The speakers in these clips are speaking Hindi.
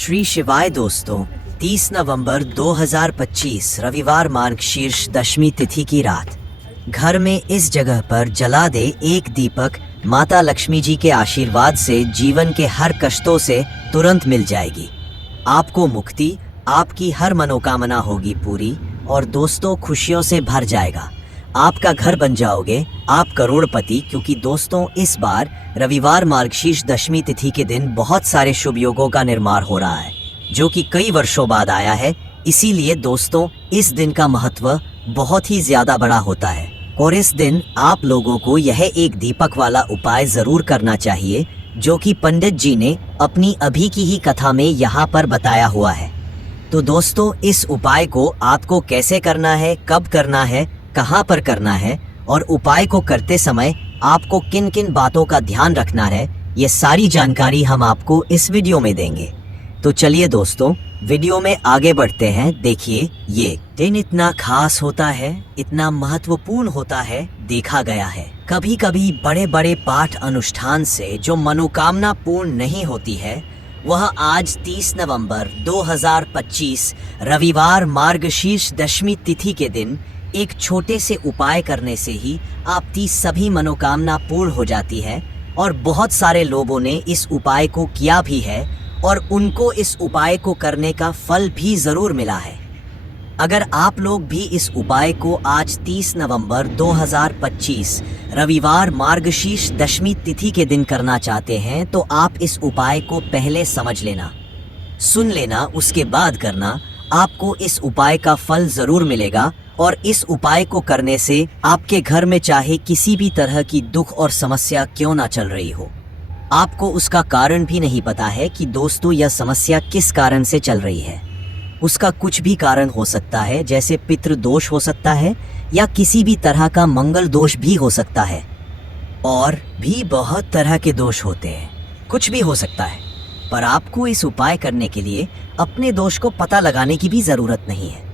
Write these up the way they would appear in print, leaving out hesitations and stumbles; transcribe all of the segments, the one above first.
श्री शिवाय दोस्तों, 30 नवंबर 2025 रविवार मार्गशीर्ष दशमी तिथि की रात घर में इस जगह पर जला दे एक दीपक। माता लक्ष्मी जी के आशीर्वाद से जीवन के हर कष्टों से तुरंत मिल जाएगी। आपको मुक्ति, आपकी हर मनोकामना होगी पूरी और दोस्तों खुशियों से भर जाएगा। आपका घर बन जाओगे आप करोड़पति, क्योंकि दोस्तों इस बार रविवार मार्गशीर्ष दशमी तिथि के दिन बहुत सारे शुभ योगों का निर्माण हो रहा है, जो कि कई वर्षों बाद आया है। इसीलिए दोस्तों इस दिन का महत्व बहुत ही ज्यादा बड़ा होता है और इस दिन आप लोगों को यह एक दीपक वाला उपाय जरूर करना चाहिए, जो कि पंडित जी ने अपनी अभी की ही कथा में यहाँ पर बताया हुआ है। तो दोस्तों इस उपाय को आपको कैसे करना है, कब करना है, कहाँ पर करना है और उपाय को करते समय आपको किन किन बातों का ध्यान रखना है, ये सारी जानकारी हम आपको इस वीडियो में देंगे। तो चलिए दोस्तों वीडियो में आगे बढ़ते हैं। देखिए ये दिन इतना खास होता है, इतना महत्वपूर्ण होता है, देखा गया है कभी कभी बड़े बड़े पाठ अनुष्ठान से जो मनोकामना पूर्ण नहीं होती है, वह आज 30 नवंबर 2025 रविवार मार्गशीर्ष दशमी तिथि के दिन एक छोटे से उपाय करने से ही आपकी सभी मनोकामना पूर्ण हो जाती है। और बहुत सारे लोगों ने इस उपाय को किया भी है और उनको इस उपाय को करने का फल भी जरूर मिला है। अगर आप लोग भी इस उपाय को आज 30 नवंबर 2025 रविवार मार्गशीर्ष दशमी तिथि के दिन करना चाहते हैं, तो आप इस उपाय को पहले समझ लेना, सुन लेना, उसके बाद करना। आपको इस उपाय का फल जरूर मिलेगा और इस उपाय को करने से आपके घर में चाहे किसी भी तरह की दुख और समस्या क्यों ना चल रही हो, आपको उसका कारण भी नहीं पता है कि दोस्तों यह समस्या किस कारण से चल रही है। उसका कुछ भी कारण हो सकता है, जैसे पितृ दोष हो सकता है या किसी भी तरह का मंगल दोष भी हो सकता है, और भी बहुत तरह के दोष होते हैं, कुछ भी हो सकता है। पर आपको इस उपाय करने के लिए अपने दोष को पता लगाने की भी जरूरत नहीं है।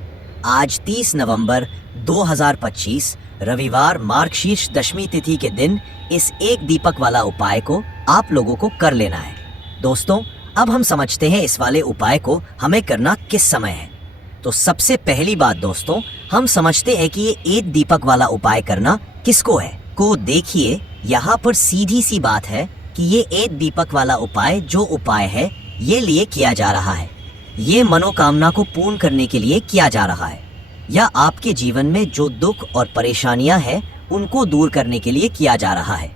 आज 30 नवंबर 2025 रविवार मार्गशीर्ष दशमी तिथि के दिन इस एक दीपक वाला उपाय को आप लोगों को कर लेना है। दोस्तों अब हम समझते हैं इस वाले उपाय को हमें करना किस समय है। तो सबसे पहली बात दोस्तों, हम समझते हैं कि ये एक दीपक वाला उपाय करना किसको है। को देखिए यहाँ पर सीधी सी बात है कि ये एक दीपक वाला उपाय जो उपाय है ये लिए किया जा रहा है, ये मनोकामना को पूर्ण करने के लिए किया जा रहा है, या आपके जीवन में जो दुख और परेशानियां हैं उनको दूर करने के लिए किया जा रहा है,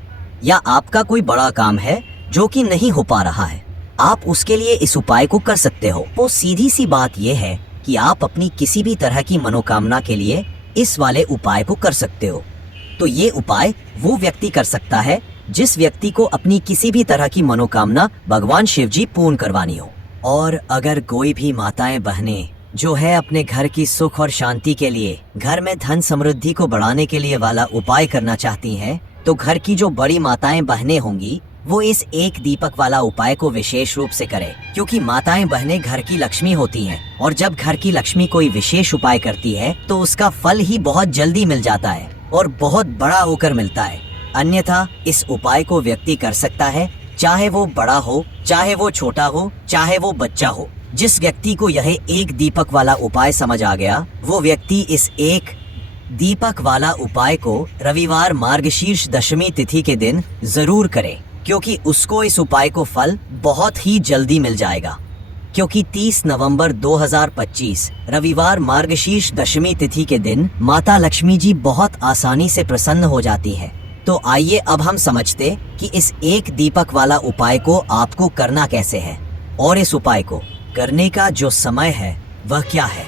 या आपका कोई बड़ा काम है जो कि नहीं हो पा रहा है, आप उसके लिए इस उपाय को कर सकते हो। तो सीधी सी बात यह है कि आप अपनी किसी भी तरह की मनोकामना के लिए इस वाले उपाय को कर सकते हो। तो ये उपाय वो व्यक्ति कर सकता है जिस व्यक्ति को अपनी किसी भी तरह की मनोकामना भगवान शिव जी पूर्ण करवानी हो। और अगर कोई भी माताएं बहनें जो है अपने घर की सुख और शांति के लिए, घर में धन समृद्धि को बढ़ाने के लिए वाला उपाय करना चाहती हैं, तो घर की जो बड़ी माताएं बहनें होंगी वो इस एक दीपक वाला उपाय को विशेष रूप से करें, क्योंकि माताएं बहनें घर की लक्ष्मी होती हैं और जब घर की लक्ष्मी कोई विशेष उपाय करती है तो उसका फल ही बहुत जल्दी मिल जाता है और बहुत बड़ा होकर मिलता है। अन्यथा इस उपाय को व्यक्ति कर सकता है, चाहे वो बड़ा हो, चाहे वो छोटा हो, चाहे वो बच्चा हो। जिस व्यक्ति को यह एक दीपक वाला उपाय समझ आ गया, वो व्यक्ति इस एक दीपक वाला उपाय को रविवार मार्गशीर्ष दशमी तिथि के दिन जरूर करे, क्योंकि उसको इस उपाय को फल बहुत ही जल्दी मिल जाएगा। क्योंकि 30 नवंबर 2025 रविवार मार्गशीर्ष दशमी तिथि के दिन माता लक्ष्मी जी बहुत आसानी से प्रसन्न हो जाती है। तो आइए अब हम समझते कि इस एक दीपक वाला उपाय को आपको करना कैसे है और इस उपाय को करने का जो समय है वह क्या है।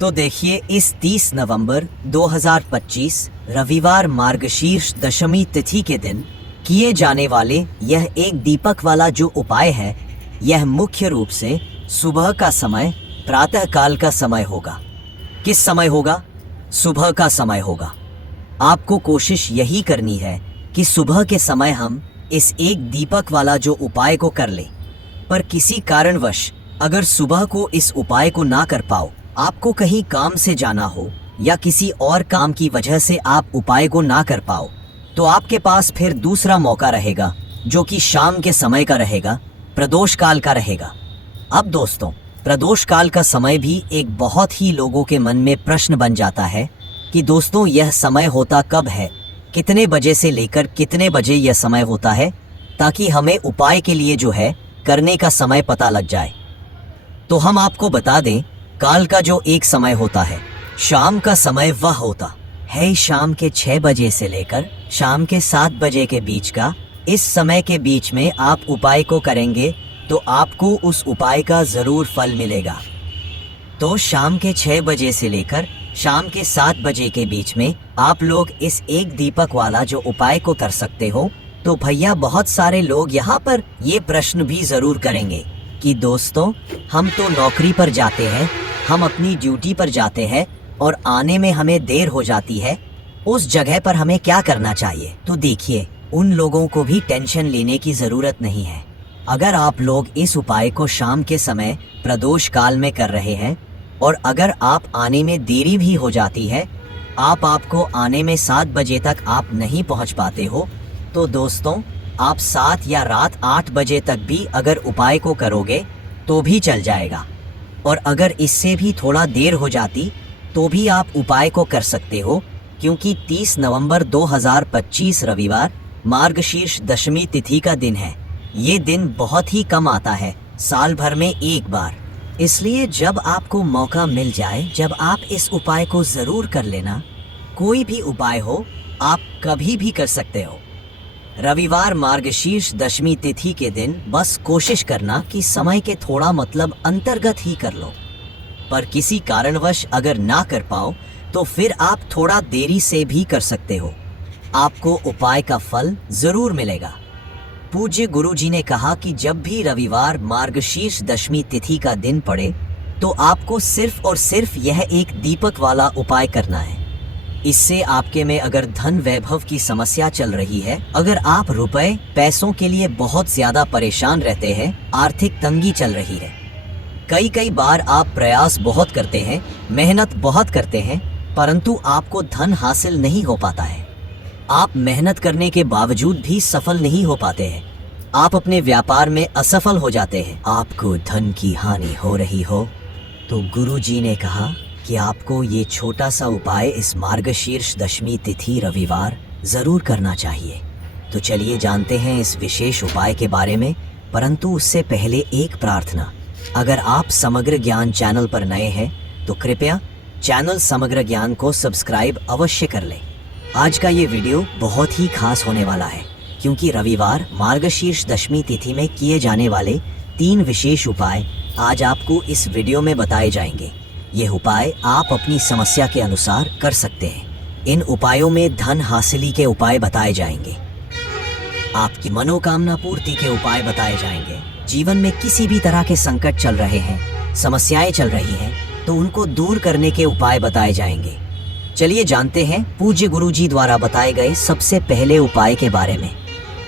तो देखिए इस 30 नवंबर 2025 रविवार मार्गशीर्ष दशमी तिथि के दिन किए जाने वाले यह एक दीपक वाला जो उपाय है, यह मुख्य रूप से सुबह का समय, प्रातः काल का समय होगा। किस समय होगा? सुबह का समय होगा। आपको कोशिश यही करनी है कि सुबह के समय हम इस एक दीपक वाला जो उपाय को कर लें। पर किसी कारणवश अगर सुबह को इस उपाय को ना कर पाओ, आपको कहीं काम से जाना हो या किसी और काम की वजह से आप उपाय को ना कर पाओ, तो आपके पास फिर दूसरा मौका रहेगा जो कि शाम के समय का रहेगा, प्रदोष काल का रहेगा। अब दोस्तों, प्रदोष काल का समय भी एक बहुत ही लोगों के मन में प्रश्न बन जाता है कि दोस्तों यह समय होता कब है, कितने बजे से लेकर कितने बजे यह समय होता है, ताकि हमें उपाय के लिए जो है करने का समय पता लग जाए। तो हम आपको बता दें, काल का जो एक समय होता है, शाम का समय वह होता है शाम के 6 बजे से लेकर शाम के 7 बजे के बीच का। इस समय के बीच में आप उपाय को करेंगे तो आपको उस उपाय का ज़रूर फल मिलेगा। तो शाम के 6 बजे से लेकर शाम के 7 बजे के बीच में आप लोग इस एक दीपक वाला जो उपाय को कर सकते हो। तो भैया बहुत सारे लोग यहाँ पर ये प्रश्न भी ज़रूर करेंगे कि दोस्तों हम तो नौकरी पर जाते हैं, हम अपनी ड्यूटी पर जाते हैं और आने में हमें देर हो जाती है, उस जगह पर हमें क्या करना चाहिए? तो देखिए, उन लोगों को भी टेंशन लेने की ज़रूरत नहीं है। अगर आप लोग इस उपाय को शाम के समय प्रदोष काल में कर रहे हैं और अगर आप आने में देरी भी हो जाती है, आपको आने में 7 बजे तक आप नहीं पहुंच पाते हो, तो दोस्तों आप 7 या रात 8 बजे तक भी अगर उपाय को करोगे तो भी चल जाएगा। और अगर इससे भी थोड़ा देर हो जाती तो भी आप उपाय को कर सकते हो, क्योंकि 30 नवंबर 2025 रविवार मार्गशीर्ष दशमी तिथि का दिन है। ये दिन बहुत ही कम आता है, साल भर में एक बार। इसलिए जब आपको मौका मिल जाए, जब आप इस उपाय को ज़रूर कर लेना। कोई भी उपाय हो, आप कभी भी कर सकते हो। रविवार मार्गशीर्ष दशमी तिथि के दिन बस कोशिश करना कि समय के थोड़ा अंतर्गत ही कर लो। पर किसी कारणवश अगर ना कर पाओ तो फिर आप थोड़ा देरी से भी कर सकते हो, आपको उपाय का फल जरूर मिलेगा। पूज्य गुरुजी ने कहा कि जब भी रविवार मार्गशीर्ष दशमी तिथि का दिन पड़े तो आपको सिर्फ और सिर्फ यह एक दीपक वाला उपाय करना है। इससे आपके में अगर धन वैभव की समस्या चल रही है, अगर आप रुपए पैसों के लिए बहुत ज्यादा परेशान रहते हैं, आर्थिक तंगी चल रही है, कई बार आप प्रयास बहुत करते हैं, मेहनत बहुत करते हैं, परंतु आपको धन हासिल नहीं हो पाता है, आप मेहनत करने के बावजूद भी सफल नहीं हो पाते हैं, आप अपने व्यापार में असफल हो जाते हैं, आपको धन की हानि हो रही हो, तो गुरुजी ने कहा कि आपको ये छोटा सा उपाय इस मार्गशीर्ष दशमी तिथि रविवार जरूर करना चाहिए। तो चलिए जानते हैं इस विशेष उपाय के बारे में, परंतु उससे पहले एक प्रार्थना। अगर आप समग्र ज्ञान चैनल पर नए हैं तो कृपया चैनल समग्र ज्ञान को सब्सक्राइब अवश्य कर लें। आज का ये वीडियो बहुत ही खास होने वाला है, क्योंकि रविवार मार्गशीर्ष दशमी तिथि में किए जाने वाले 3 विशेष उपाय आज आपको इस वीडियो में बताए जाएंगे। ये उपाय आप अपनी समस्या के अनुसार कर सकते हैं। इन उपायों में धन हासिली के उपाय बताए जाएंगे, आपकी मनोकामना पूर्ति के उपाय बताए जाएंगे। जीवन में किसी भी तरह के संकट चल रहे हैं, समस्याएं चल रही हैं, तो उनको दूर करने के उपाय बताए जाएंगे। चलिए जानते हैं पूज्य गुरुजी द्वारा बताए गए सबसे पहले उपाय के बारे में।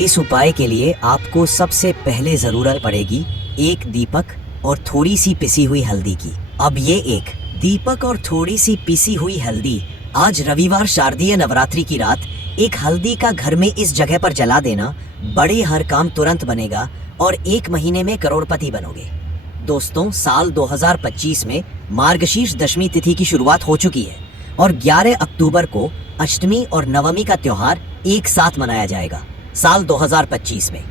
इस उपाय के लिए आपको सबसे पहले जरूरत पड़ेगी एक दीपक और थोड़ी सी पिसी हुई हल्दी की। अब ये एक दीपक और थोड़ी सी पिसी हुई हल्दी, आज रविवार शारदीय नवरात्रि की रात एक हल्दी का घर में इस जगह पर जला देना, बड़े हर काम तुरंत बनेगा और 1 महीने में करोड़पति बनोगे। दोस्तों, साल 2025 में मार्गशीर्ष दशमी तिथि की शुरुआत हो चुकी है और 11 अक्टूबर को अष्टमी और नवमी का त्योहार एक साथ मनाया जाएगा साल 2025 में।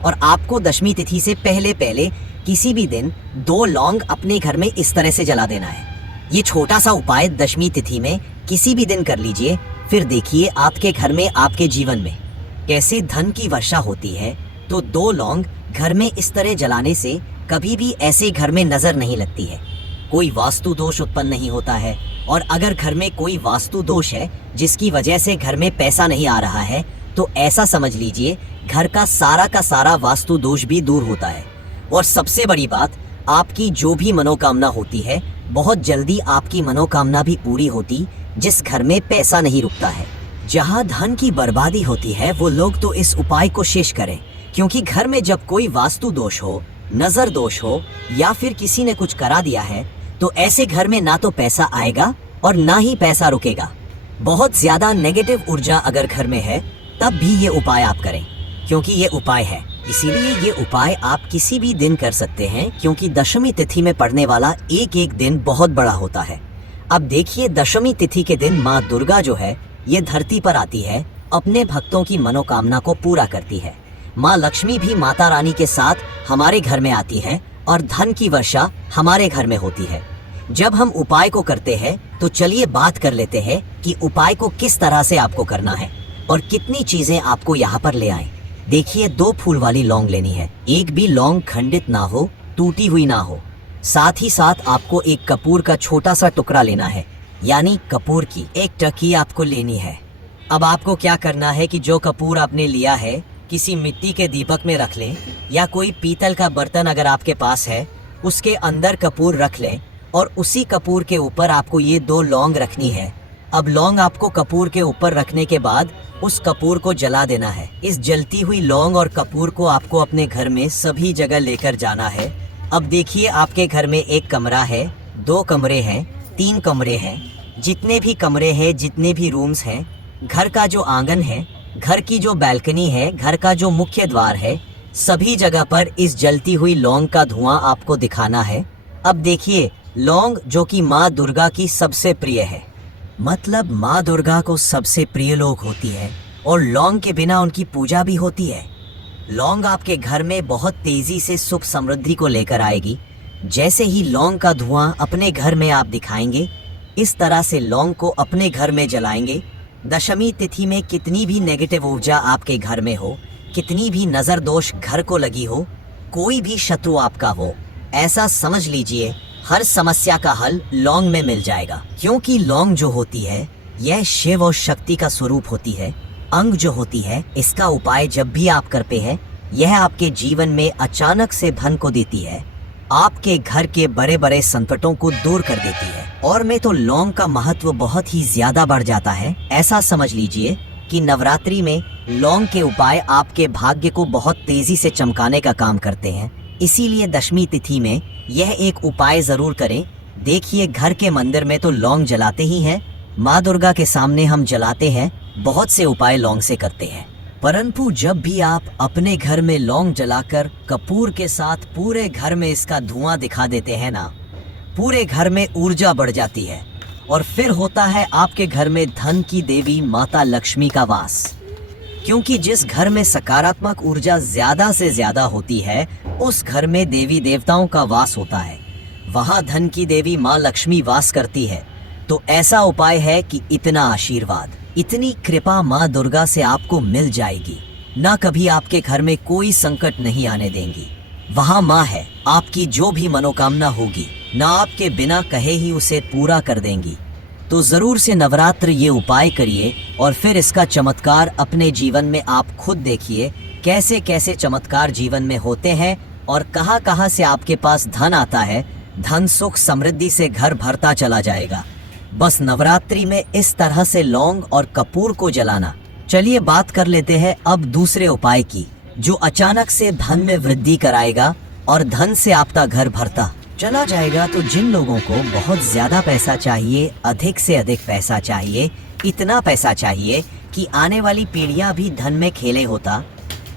और आपको दशमी तिथि से पहले किसी भी दिन 2 लौंग अपने घर में इस तरह से जला देना है। ये छोटा सा उपाय दशमी तिथि में किसी भी दिन कर लीजिए, फिर देखिए आपके घर में, आपके जीवन में कैसे धन की वर्षा होती है। तो 2 लौंग घर में इस तरह जलाने से कभी भी ऐसे घर में नजर नहीं लगती है, कोई वास्तु दोष उत्पन्न नहीं होता है। और अगर घर में कोई वास्तु दोष है जिसकी वजह से घर में पैसा नहीं आ रहा है, तो ऐसा समझ लीजिए घर का सारा वास्तु दोष भी दूर होता है। और सबसे बड़ी बात, आपकी जो भी मनोकामना होती है, बहुत जल्दी आपकी मनोकामना भी पूरी होती। जिस घर में पैसा नहीं रुकता है, जहाँ धन की बर्बादी होती है, वो लोग तो इस उपाय को शेष करें, क्योंकि घर में जब कोई वास्तु दोष हो, नजर दोष हो या फिर किसी ने कुछ करा दिया है, तो ऐसे घर में ना तो पैसा आएगा और ना ही पैसा रुकेगा। बहुत ज्यादा नेगेटिव ऊर्जा अगर घर में है, तब भी ये उपाय आप करें, क्योंकि ये उपाय है इसीलिए ये उपाय आप किसी भी दिन कर सकते हैं, क्योंकि दशमी तिथि में पड़ने वाला एक एक दिन बहुत बड़ा होता है। अब देखिए, दशमी तिथि के दिन माँ दुर्गा जो है ये धरती पर आती है, अपने भक्तों की मनोकामना को पूरा करती है। माँ लक्ष्मी भी माता रानी के साथ हमारे घर में आती है और धन की वर्षा हमारे घर में होती है। जब हम उपाय को करते हैं तो चलिए बात कर लेते हैं कि उपाय को किस तरह से आपको करना है और कितनी चीजें आपको यहाँ पर ले आए। देखिए, 2 फूल वाली लौंग लेनी है। एक भी लौंग खंडित ना हो, टूटी हुई ना हो। साथ ही साथ आपको एक कपूर का छोटा सा टुकड़ा लेना है, यानी कपूर की एक टकी आपको लेनी है। अब आपको क्या करना है कि जो कपूर आपने लिया है किसी मिट्टी के दीपक में रख लें, या कोई पीतल का बर्तन अगर आपके पास है उसके अंदर कपूर रख लें और उसी कपूर के ऊपर आपको ये 2 लौंग रखनी है। अब लौंग आपको कपूर के ऊपर रखने के बाद उस कपूर को जला देना है। इस जलती हुई लौंग और कपूर को आपको अपने घर में सभी जगह लेकर जाना है। अब देखिए, आपके घर में 1 कमरा है, 2 कमरे हैं, 3 कमरे हैं, जितने भी कमरे हैं, जितने भी रूम्स हैं, घर का जो आंगन है, घर की जो बैल्कनी है, घर का जो मुख्य द्वार है, सभी जगह पर इस जलती हुई लौंग का धुआं आपको दिखाना है। अब देखिए, लौंग जो कि माँ दुर्गा की सबसे प्रिय है, मतलब माँ दुर्गा को सबसे प्रिय लोग होती है और लौंग के बिना उनकी पूजा भी होती है। लौंग आपके घर में बहुत तेजी से सुख समृद्धि को लेकर आएगी। जैसे ही लौंग का धुआं अपने घर में आप दिखाएंगे, इस तरह से लौंग को अपने घर में जलाएंगे। दशमी तिथि में कितनी भी नेगेटिव ऊर्जा आपके घर में हो, कितनी भी नजर दोष घर को लगी हो, कोई भी शत्रु आपका हो, ऐसा समझ लीजिए हर समस्या का हल लौंग में मिल जाएगा। क्योंकि लौंग जो होती है यह शिव और शक्ति का स्वरूप होती है। अंग जो होती है, इसका उपाय जब भी आप करते हैं, यह आपके जीवन में अचानक से धन को देती है, आपके घर के बड़े बड़े संकटों को दूर कर देती है। और में तो लौंग का महत्व बहुत ही ज्यादा बढ़ जाता है। ऐसा समझ लीजिए कि नवरात्रि में लौंग के उपाय आपके भाग्य को बहुत तेजी से चमकाने का काम करते हैं। इसीलिए दशमी तिथि में यह एक उपाय जरूर करें। देखिए, घर के मंदिर में तो लौंग जलाते ही हैं, माँ दुर्गा के सामने हम जलाते हैं, बहुत से उपाय लौंग से करते हैं। परंतु जब भी आप अपने घर में लौंग जलाकर कपूर के साथ पूरे घर में इसका धुआं दिखा देते हैं ना, पूरे घर में ऊर्जा बढ़ जाती है और फिर होता है आपके घर में धन की देवी माता लक्ष्मी का वास। क्योंकि जिस घर में सकारात्मक ऊर्जा ज्यादा से ज्यादा होती है, उस घर में देवी देवताओं का वास होता है, वहां धन की देवी माँ लक्ष्मी वास करती है। तो ऐसा उपाय है कि इतना आशीर्वाद, इतनी कृपा माँ दुर्गा से आपको मिल जाएगी, ना कभी आपके घर में कोई संकट नहीं आने देंगी। वहाँ माँ है, आपकी जो भी मनोकामना होगी ना आपके बिना कहे ही उसे पूरा कर देंगी। तो जरूर से नवरात्र ये उपाय करिए और फिर इसका चमत्कार अपने जीवन में आप खुद देखिए, कैसे कैसे चमत्कार जीवन में होते हैं और कहाँ कहाँ से आपके पास धन आता है। धन सुख समृद्धि से घर भरता चला जाएगा। बस नवरात्रि में इस तरह से लौंग और कपूर को जलाना। चलिए बात कर लेते हैं अब दूसरे उपाय की, जो अचानक से धन में वृद्धि कराएगा और धन से आपका घर भरता चला जाएगा। तो जिन लोगों को बहुत ज्यादा पैसा चाहिए, अधिक से अधिक पैसा चाहिए, इतना पैसा चाहिए कि आने वाली पीढ़ियां भी धन में खेले होता।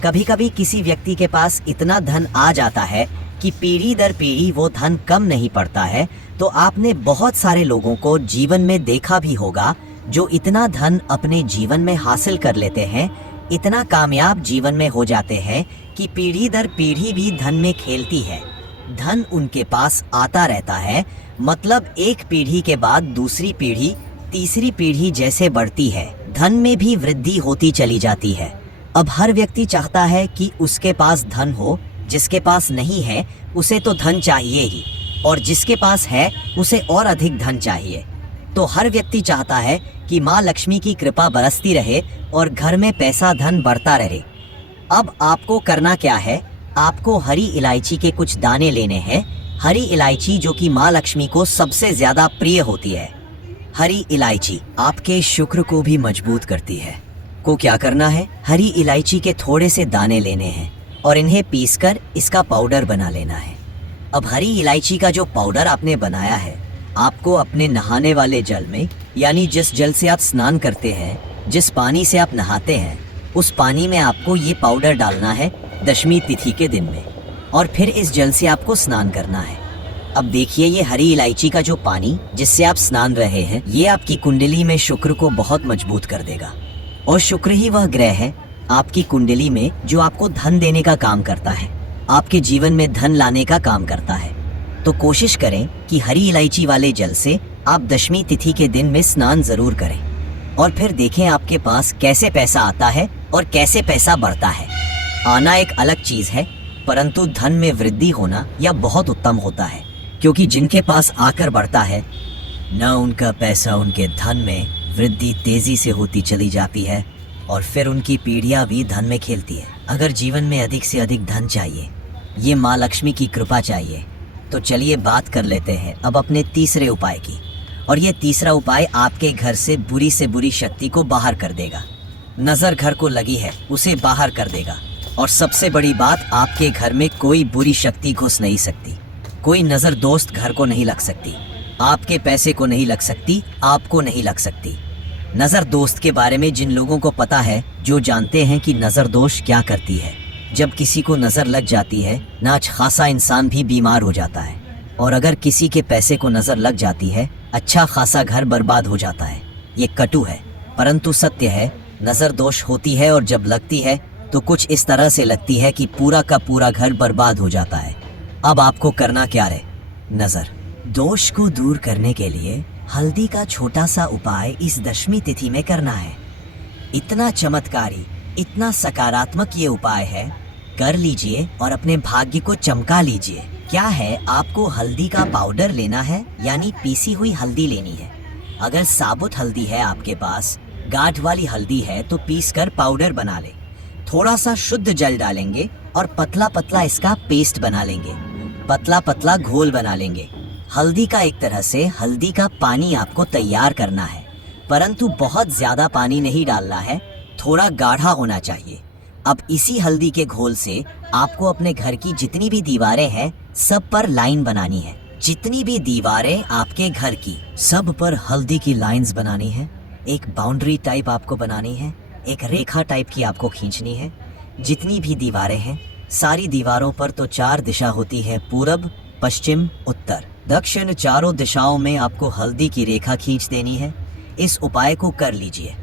कभी कभी किसी व्यक्ति के पास इतना धन आ जाता है कि पीढ़ी दर पीढ़ी वो धन कम नहीं पड़ता है। तो आपने बहुत सारे लोगों को जीवन में देखा भी होगा जो इतना धन अपने जीवन में हासिल कर लेते हैं, इतना कामयाब जीवन में हो जाते हैं कि पीढ़ी दर पीढ़ी भी धन में खेलती है। धन उनके पास आता रहता है, मतलब एक पीढ़ी के बाद दूसरी पीढ़ी, तीसरी पीढ़ी जैसे बढ़ती है, धन में भी वृद्धि होती चली जाती है। अब हर व्यक्ति चाहता है कि उसके पास धन हो, जिसके पास नहीं है उसे तो धन चाहिए ही, और जिसके पास है उसे और अधिक धन चाहिए। तो हर व्यक्ति चाहता है कि माँ लक्ष्मी की कृपा बरसती रहे और घर में पैसा धन बढ़ता रहे। अब आपको करना क्या है, आपको हरी इलायची के कुछ दाने लेने हैं। हरी इलायची जो कि माँ लक्ष्मी को सबसे ज्यादा प्रिय होती है। हरी इलायची आपके शुक्र को भी मजबूत करती है। को क्या करना है, हरी इलायची के थोड़े से दाने लेने हैं और इन्हें पीसकर इसका पाउडर बना लेना है। अब हरी इलायची का जो पाउडर आपने बनाया है, आपको अपने नहाने वाले जल में, यानी जिस जल से आप स्नान करते हैं, जिस पानी से आप नहाते हैं, उस पानी में आपको ये पाउडर डालना है दशमी तिथि के दिन में, और फिर इस जल से आपको स्नान करना है। अब देखिए, ये हरी इलायची का जो पानी जिससे आप स्नान रहे हैं, ये आपकी कुंडली में शुक्र को बहुत मजबूत कर देगा। और शुक्र ही वह ग्रह है आपकी कुंडली में जो आपको धन देने का काम करता है, आपके जीवन में धन लाने का काम करता है। तो कोशिश करें कि हरी इलायची वाले जल से आप दशमी तिथि के दिन में स्नान जरूर करें, और फिर देखें आपके पास कैसे पैसा आता है और कैसे पैसा बढ़ता है। आना एक अलग चीज है, परंतु धन में वृद्धि होना यह बहुत उत्तम होता है, क्योंकि जिनके पास आकर बढ़ता है न उनका पैसा, उनके धन में वृद्धि तेजी से होती चली जाती है, और फिर उनकी पीढ़ियां भी धन में खेलती है। अगर जीवन में अधिक से अधिक धन चाहिए, ये माँ लक्ष्मी की कृपा चाहिए, तो चलिए बात कर लेते हैं अब अपने तीसरे उपाय की। और ये तीसरा उपाय आपके घर से बुरी शक्ति को बाहर कर देगा। नजर घर को लगी है उसे बाहर कर देगा। और सबसे बड़ी बात, आपके घर में कोई बुरी शक्ति घुस नहीं सकती, कोई नजर दोस्त घर को नहीं लग सकती, आपके पैसे को नहीं लग सकती, आपको नहीं लग सकती। नजर दोस्त के बारे में जिन लोगों को पता है, जो जानते हैं कि नजर दोष क्या करती है। जब किसी को नजर लग जाती है, नाच खासा इंसान भी बीमार हो जाता है, और अगर किसी के पैसे को नजर लग जाती है, अच्छा खासा घर बर्बाद हो जाता है। ये कटु है परंतु सत्य है। नजर दोष होती है और जब लगती है तो कुछ इस तरह से लगती है कि पूरा का पूरा घर बर्बाद हो जाता है। अब आपको करना क्या है? नजर दोष को दूर करने के लिए हल्दी का छोटा सा उपाय इस दशमी तिथि में करना है। इतना चमत्कारी, इतना सकारात्मक ये उपाय है, कर लीजिए और अपने भाग्य को चमका लीजिए। क्या है, आपको हल्दी का पाउडर लेना है, यानी पीसी हुई हल्दी लेनी है। अगर साबुत हल्दी है आपके पास, गांठ वाली हल्दी है, तो पीस कर पाउडर बना ले। थोड़ा सा शुद्ध जल डालेंगे और पतला पतला इसका पेस्ट बना लेंगे, पतला पतला घोल बना लेंगे। हल्दी का एक तरह से हल्दी का पानी आपको तैयार करना है, परंतु बहुत ज्यादा पानी नहीं डालना है, थोड़ा गाढ़ा होना चाहिए। अब इसी हल्दी के घोल से आपको अपने घर की जितनी भी दीवारें हैं, सब पर लाइन बनानी है। जितनी भी दीवारें आपके घर की, सब पर हल्दी की लाइंस बनानी है। एक बाउंड्री टाइप आपको बनानी है, एक रेखा टाइप की आपको खींचनी है। जितनी भी दीवारें हैं, सारी दीवारों पर तो 4 दिशा होती है, पूरब, पश्चिम, उत्तर, दक्षिण। चारों दिशाओं में आपको हल्दी की रेखा खींच देनी है। इस उपाय को कर लीजिए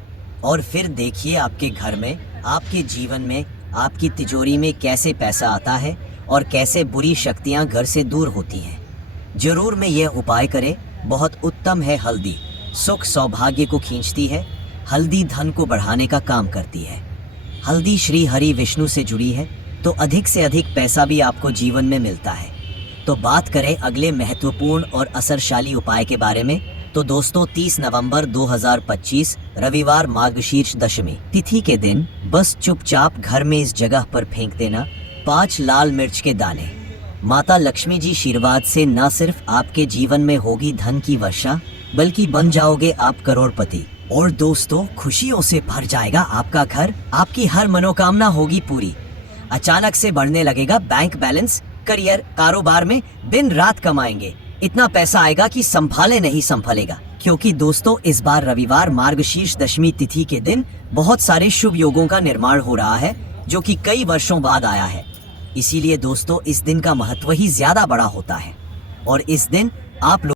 और फिर देखिए आपके घर में, आपके जीवन में, आपकी तिजोरी में कैसे पैसा आता है और कैसे बुरी शक्तियां घर से दूर होती हैं। जरूर में यह उपाय करें, बहुत उत्तम है। हल्दी सुख सौभाग्य को खींचती है, हल्दी धन को बढ़ाने का काम करती है। हल्दी श्री हरि विष्णु से जुड़ी है, तो अधिक से अधिक पैसा भी आपको जीवन में मिलता है। तो बात करें अगले महत्वपूर्ण और असरशाली उपाय के बारे में, तो दोस्तों 30 नवंबर 2025 रविवार मार्गशीर्ष दशमी तिथि के दिन बस चुपचाप घर में इस जगह पर फेंक देना 5 लाल मिर्च के दाने। माता लक्ष्मी जी आशीर्वाद से न सिर्फ आपके जीवन में होगी धन की वर्षा, बल्कि बन जाओगे आप करोड़पति। और दोस्तों, खुशियों से भर जाएगा आपका घर, आपकी हर मनोकामना होगी पूरी। अचानक से बढ़ने लगेगा बैंक बैलेंस, करियर, कारोबार में दिन रात कमाएंगे। इतना पैसा आएगा कि संभाले नहीं संभलेगा। क्योंकि दोस्तों, इस बार रविवार मार्गशीर्ष दशमी तिथि के दिन बहुत सारे शुभ योगों का निर्माण हो रहा है, जो कि कई वर्षों बाद आया है। इसीलिए दोस्तों, इस दिन का महत्व ही ज्यादा बड़ा होता है। और इस दिन आप